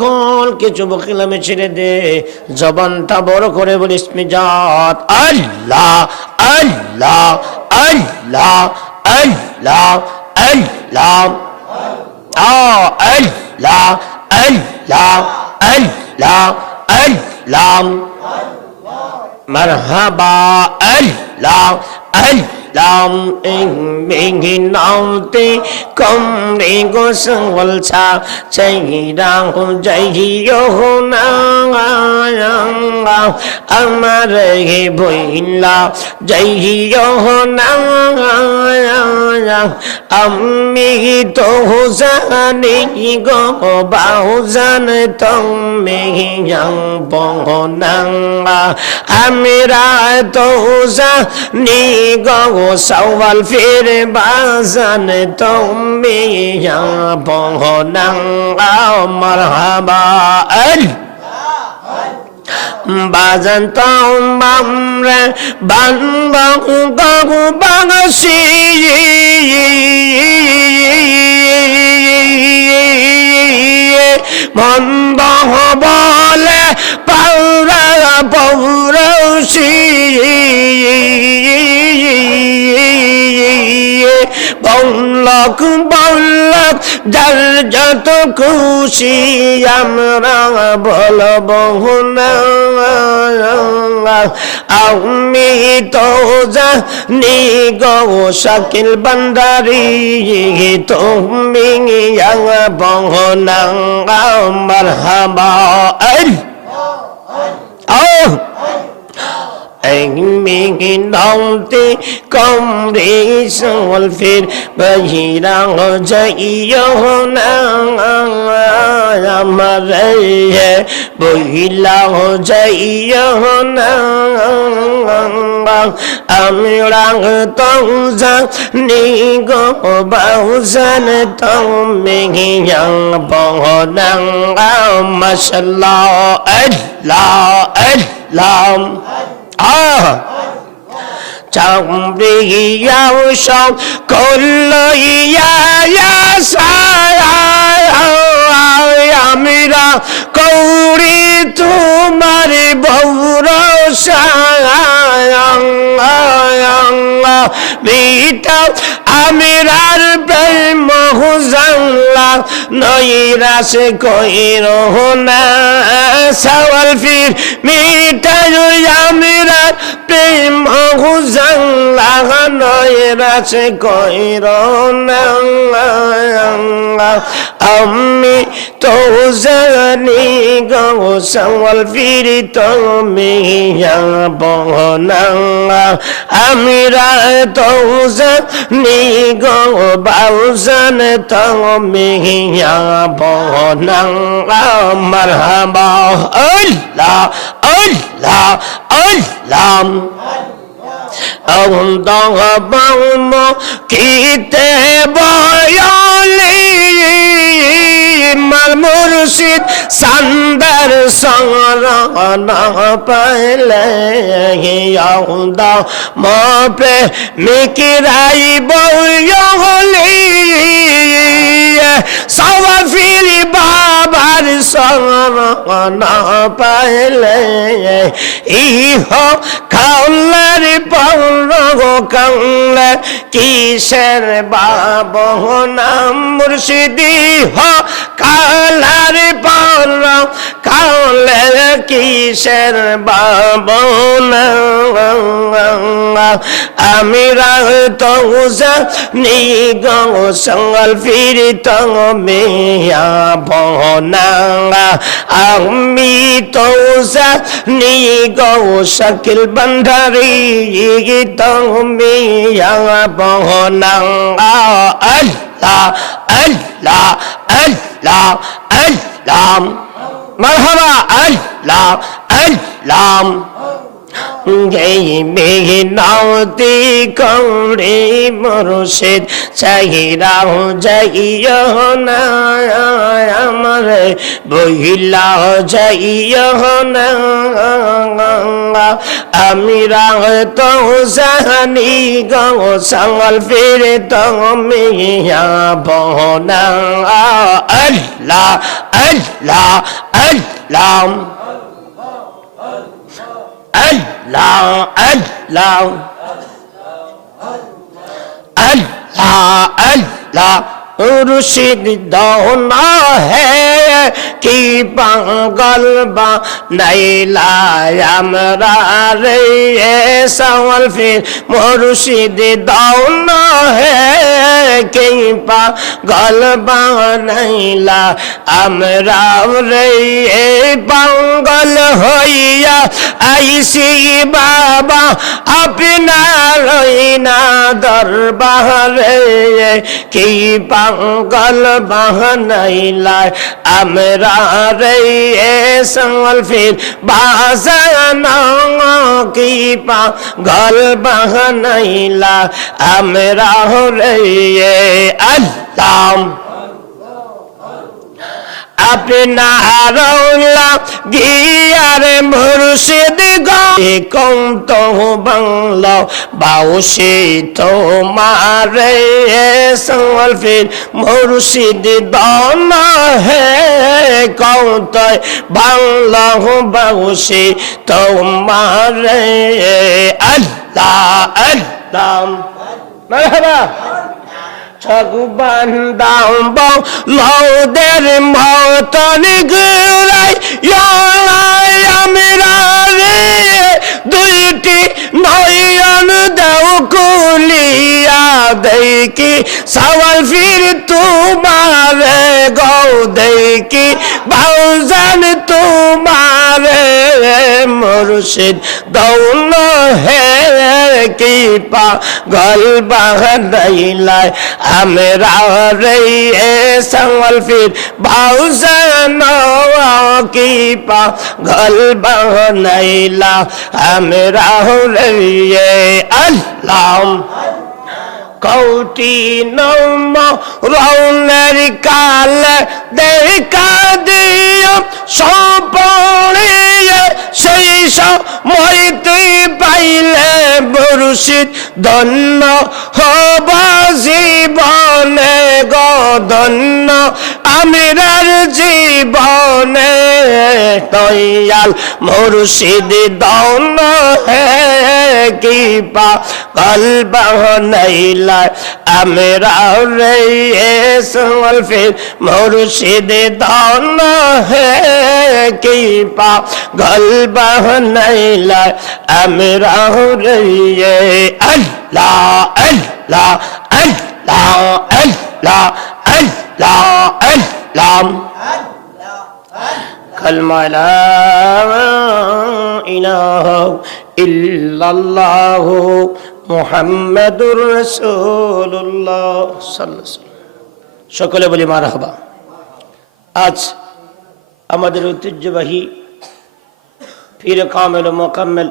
Call কিছু বকিলামে ছেড়ে দে, জবানটা বড় করে বলিস মিজাত আল্লাহ আল্লাহ আল্লাহ আল্লাহ আল্লাহ আল্লাহ আল্লাহ আল্লাহ আল্লাহ মারহাবা আল্লাহ আল্লাহ নামতে কমরে গোসল ছা চাইরা যাইও না আমার হে বইলা যাইও না আমি তো জানি গো বাউজান তুমি বহনা আমরা তো জানি গো সওয়াল ফির বাজান তুমি বহনা মারহাবা বাজান তোমরা বানব গো বাংশি মন্দ বলে পাউরা পৌরসি বল্লক বল্লক যার যত খুশি আমরা বলব না আমি তো জানি গো শাকিল বান্দারি তুমি বহনা মারহাবা নামতে কমরে সওয়াল ফির বহিরা যাইও না আমার বহিলা যাইও না আমরা তো জানি গো বাউজান তুমি বহনা মাশাআল্লাহ আল্লাহ আল্লাহ চামড়িয়াও সব করলইয়া আমিরা কৌরি তোমার বৌরসা মিটাও আমিরার প্রেম হুজাল্লা নইরাস কইর না সওয়াল ফির মিটাও আমিরার প্রেম হুজাল্লা নইরাস কইর না আমি তো জানি গো সওয়াল ফির তুমি বহনা আমিরা তো জানি গো বাউজান তুমি বহনা মারহাবা আল্লাহ আল্লাহ আল্লাহ বাউম কিতে বয়লি মাল মুর্শিদ সান্দার সরনা পাইলে মপে মিকিরাই বয়লি সওয়াফির বাবার সরনা পাইলে ইহ কাউলার পৌর কাউলা কিসের বাবনা মুর্শিদি হ কালার পৌর কাউলে কিসের বাবনা আমিরা তো জানি গো সওয়াল ফির তুমি বহনা আমি তো জানি গো শাকিল বান্দারি তুমি বহনা আল্লাহ আল্লাহ আল্লাহ আল্লাহ মারহাবা আল্লাহ আল্লাহ বিনতি করে মুর্শিদ চাহিরাও যাইও না আমার বহিলা যাইও না আমি রাত জানি গো সঙ্গল ফিরে তুমি বনা আল্লাহ আল্লাহ আল্লাহ Allah, Allah, Allah, Allah, मुर्शिद दोना है कि पागल बा नैला हमरा रे सवाल फिर मुर्शिद दोना है कि पागल बा नैला हमरा रे पागल होइया ऐसी बाबा अपना रोइना दरबार की पागल बहनैला हमरा रे संगल फिर बाजाना की पागल बहनैला हमरा रे अल्लाह अपना रौला गियार मुर्शिद गे कौन तो बंगला बाउशी तो मारे संगल फिर मुर्शिद दाना है कौन तो बंगला बाउशी तो मारे अल्लाह अल्लाह मरहबा छगुबंदाम बाउ लौदेर मौतन गुराई योलाई अमरा रे दुईटी नयन देव कुलिया देखी सवाल फिर तुम्हारे गौ देखी भाउजान तुम्हारे मुर्शिद दोनों है की पागल बहनैला हमरा रे संगल फिर भाउजान की पागल बहनैला हमरा रे अल्लाह कौटी नम रौनर काल देखा दियो सपने সেই সময়তে পাইলে মুর্শিদ ধন্য হবা জীবনে গদন্য আমিরার জীবনে তৈয়াল মুর্শিদ দৌন হে কি পাগল বহনৈলা আমরা রে সওয়াল ফির মুর্শিদ দৌন হে কি পাগল বহনৈলা আমরা রে আল্লাহ আল্লাহ আল্লাহ আল্লাহ আল্লাহ আল্লাহ कलमा ला इलाहा इल्लल्लाहु मुहम्मदुर রাসূলুল্লাহ সাল্লাল্লাহু আলাইহি ওয়াসাল্লাম। সকলে বলি মারহাবা। আজ আমাদের ঐতিহ্যবাহী পীর কামেল ও মোকাম্মেল